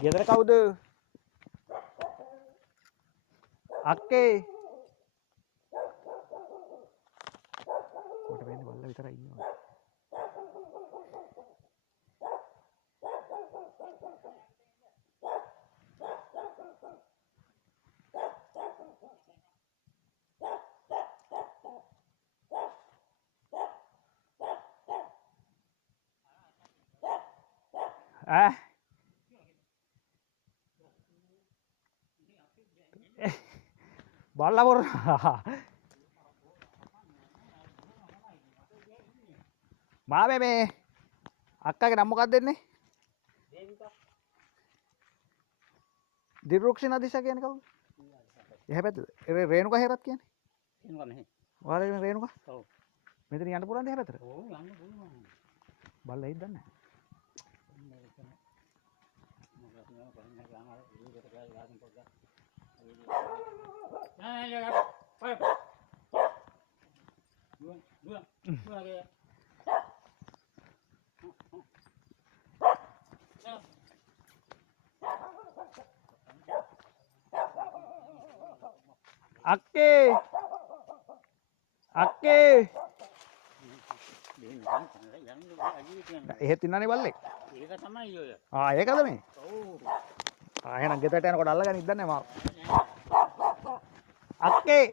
ගෙදර කවුද? අක්කේ. කොට වෙන්නේ බල්ලා විතරයි ඉන්නවා. බල්ලා බොර මාමේ මේ අක්කාගේ නම මොකක්ද දෙන්නේ? දිරුක්ෂණ දිශා කියන්නේ කවුද? එහා පැත්තද? ඒ රේණුකා හේරත් කියන්නේ? රේණුකා මෙහෙ. ඔයාලා රේණුකා? ඔව්. මෙතන යන්න පුළුවන්ද එහා පැත්තට? ඔව් යන්න පුළුවන්. බල්ලා හිට දන්නේ නැහැ. අක්කේ අක්කේ එහෙත් ඉන්නනේ බල්ලෙක්. ඒක තමයි ඔය. ඒකද මේ? ඔව්. එහෙනම් ගෙදරට යනකොට අල්ලගෙන ඉඳන්නේ මාව. අක්කේ